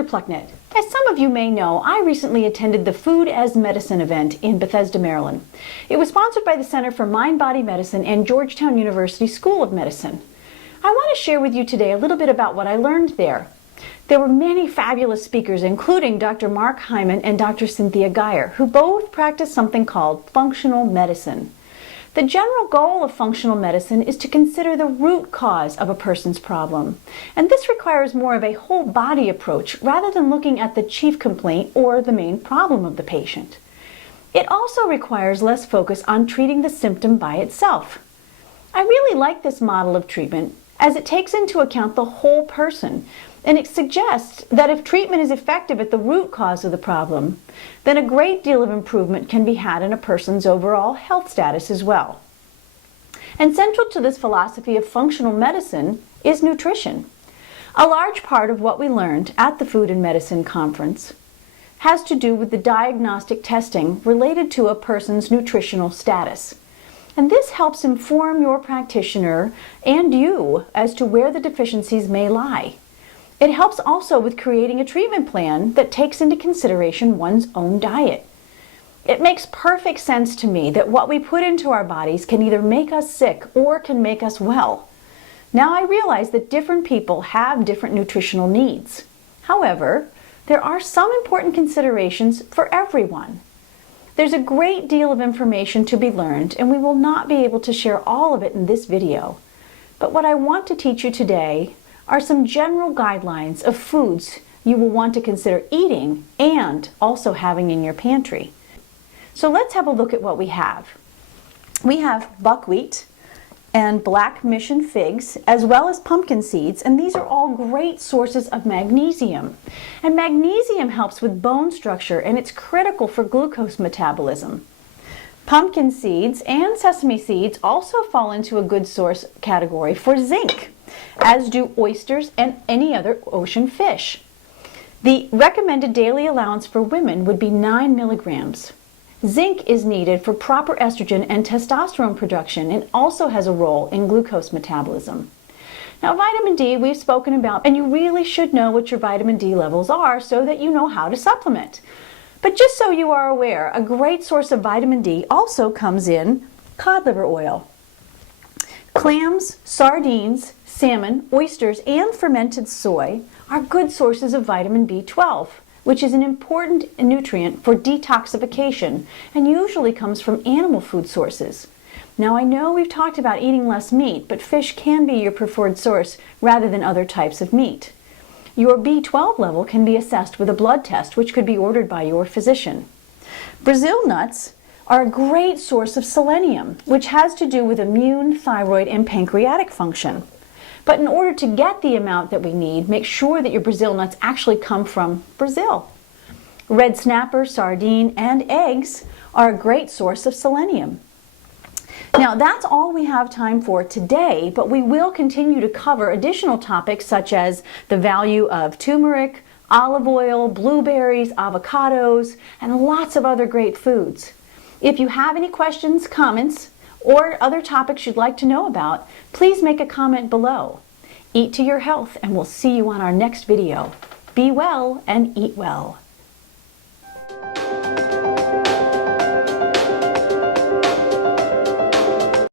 Dr. Plucknett. As some of you may know, I recently attended the Food as Medicine event in Bethesda, Maryland. It was sponsored by the Center for Mind-Body Medicine and Georgetown University School of Medicine. I want to share with you today a little bit about what I learned there. There were many fabulous speakers, including Dr. Mark Hyman and Dr. Cynthia Geyer, who both practice something called functional medicine. The general goal of functional medicine is to consider the root cause of a person's problem, and this requires more of a whole body approach rather than looking at the chief complaint or the main problem of the patient. It also requires less focus on treating the symptom by itself. I really like this model of treatment as it takes into account the whole person, and it suggests that if treatment is effective at the root cause of the problem, then a great deal of improvement can be had in a person's overall health status as well. And central to this philosophy of functional medicine is nutrition. A large part of what we learned at the Food and Medicine Conference has to do with the diagnostic testing related to a person's nutritional status. And this helps inform your practitioner and you as to where the deficiencies may lie. It helps also with creating a treatment plan that takes into consideration one's own diet. It makes perfect sense to me that what we put into our bodies can either make us sick or can make us well. Now I realize that different people have different nutritional needs. However, there are some important considerations for everyone. There's a great deal of information to be learned, and we will not be able to share all of it in this video. But what I want to teach you today are some general guidelines of foods you will want to consider eating and also having in your pantry. So let's have a look at what we have. We have buckwheat and black mission figs, as well as pumpkin seeds, and these are all great sources of magnesium. And magnesium helps with bone structure, and it's critical for glucose metabolism. Pumpkin seeds and sesame seeds also fall into a good source category for zinc, as do oysters and any other ocean fish. The recommended daily allowance for women would be 9 milligrams. Zinc is needed for proper estrogen and testosterone production and also has a role in glucose metabolism. Now, vitamin D we've spoken about, and you really should know what your vitamin D levels are so that you know how to supplement. But just so you are aware, a great source of vitamin D also comes in cod liver oil. Clams, sardines, salmon, oysters, and fermented soy are good sources of vitamin B12, which is an important nutrient for detoxification and usually comes from animal food sources. Now, I know we've talked about eating less meat, but fish can be your preferred source rather than other types of meat. Your B12 level can be assessed with a blood test, which could be ordered by your physician. Brazil nuts are a great source of selenium, which has to do with immune, thyroid, and pancreatic function. But in order to get the amount that we need, make sure that your Brazil nuts actually come from Brazil. Red snapper, sardine, and eggs are a great source of selenium. Now, that's all we have time for today, but we will continue to cover additional topics such as the value of turmeric, olive oil, blueberries, avocados, and lots of other great foods. If you have any questions, comments, or other topics you'd like to know about, please make a comment below. Eat to your health, and we'll see you on our next video. Be well and eat well.